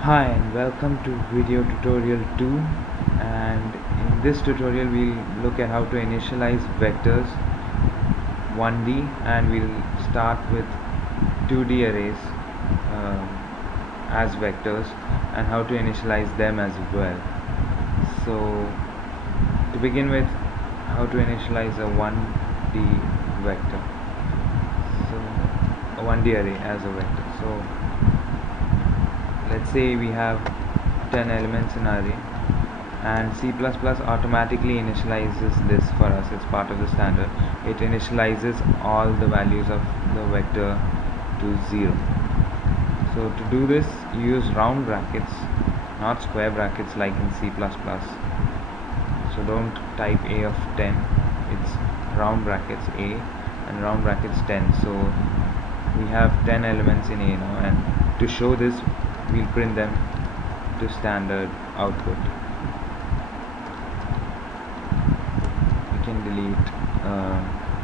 Hi and welcome to video tutorial 2, and in this tutorial we'll look at how to initialize vectors 1D, and we'll start with 2D arrays as vectors and how to initialize them as well. So to begin with, how to initialize a 1D vector, so a 1D array as a vector. So let's say we have 10 elements in our array, and C++ automatically initializes this for us. It's part of the standard. It initializes all the values of the vector to 0. So to do this, you use round brackets, not square brackets like in C++. So don't type a of 10, it's round brackets a and round brackets 10. So we have 10 elements in a now, and to show this we'll print them to standard output. We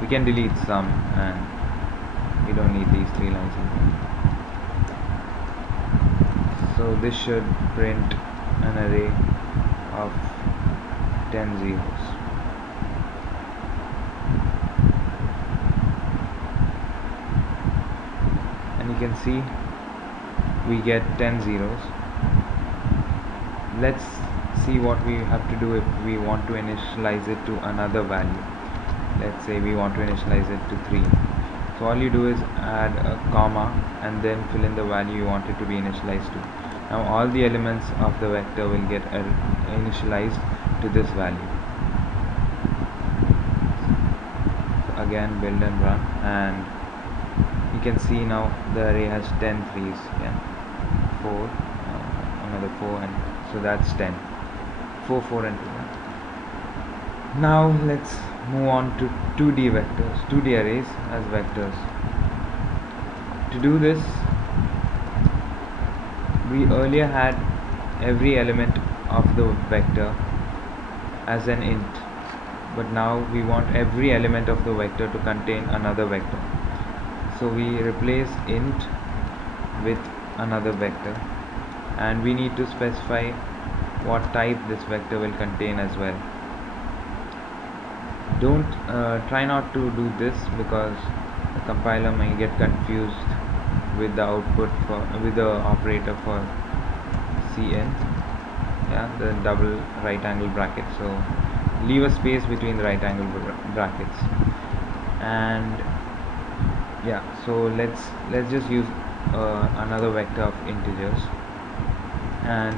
can delete some, and we don't need these 3 lines anymore. So this should print an array of 10 zeros. And you can see we get 10 zeros. Let's see what we have to do if we want to initialize it to another value. Let's say we want to initialize it to 3. So all you do is add a comma and then fill in the value you want it to be initialized to. Now all the elements of the vector will get initialized to this value. So again, build and run, and you can see now the array has 10 threes. Yeah, 4, another 4, and so that's 10. 4, 4 and 2. Now let's move on to 2D vectors, 2D arrays as vectors. To do this, we earlier had every element of the vector as an int, but now we want every element of the vector to contain another vector. So we replace int with another vector, and we need to specify what type this vector will contain as well. Don't try not to do this, because the compiler may get confused with the output with the operator for cn, yeah, the double right angle bracket. So leave a space between the right angle brackets. And yeah, so let's just use another vector of integers, and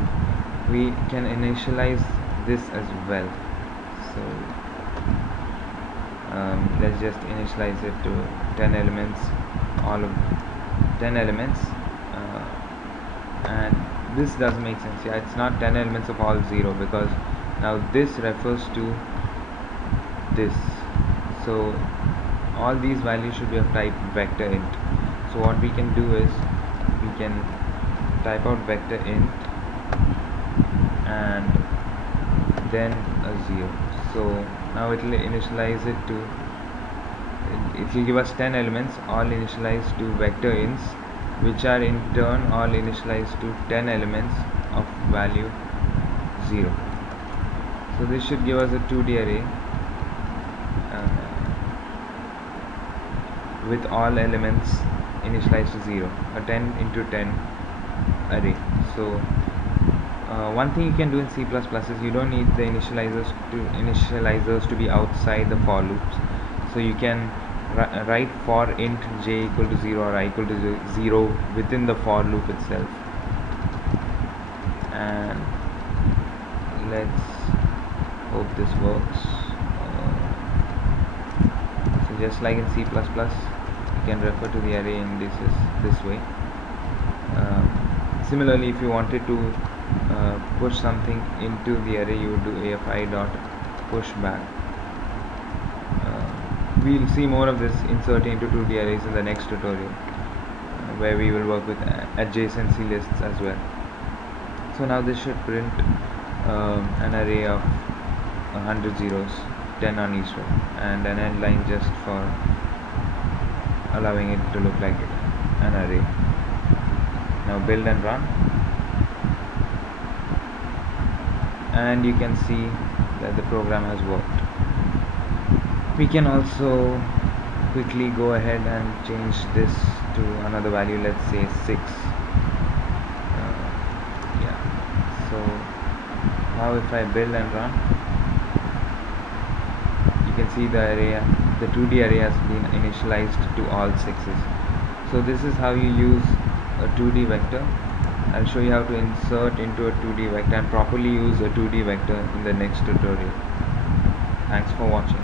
we can initialize this as well. So let's just initialize it to 10 elements, all of 10 elements, and this does make sense. Yeah, it's not 10 elements of all 0, because now this refers to this. So all these values should be of type vector int. So what we can do is we can type out vector int and then a 0. So now it will initialize it to, it will give us 10 elements, all initialized to vector ints, which are in turn all initialized to 10 elements of value 0. So this should give us a 2D array with all elements initialized to 0, a 10 into 10 array. So one thing you can do in C++ is you don't need the initializers to be outside the for loops. So you can write for int j equal to 0 or I equal to 0 within the for loop itself. And let's hope this works. So just like in C++, you can refer to the array indices this way. Similarly, if you wanted to push something into the array, you would do afi dot push back. We'll see more of this inserting into 2D arrays in the next tutorial, where we will work with adjacency lists as well. So now this should print an array of 100 zeros, 10 on each row, and an end line just for allowing it to look like an array. Now build and run. and you can see that the program has worked. We can also quickly go ahead and change this to another value, let's say 6. Yeah, so now if I build and run, you can see the 2D array has been initialized to all 6s. So this is how you use a 2D vector. I'll show you how to insert into a 2D vector and properly use a 2D vector in the next tutorial. Thanks for watching.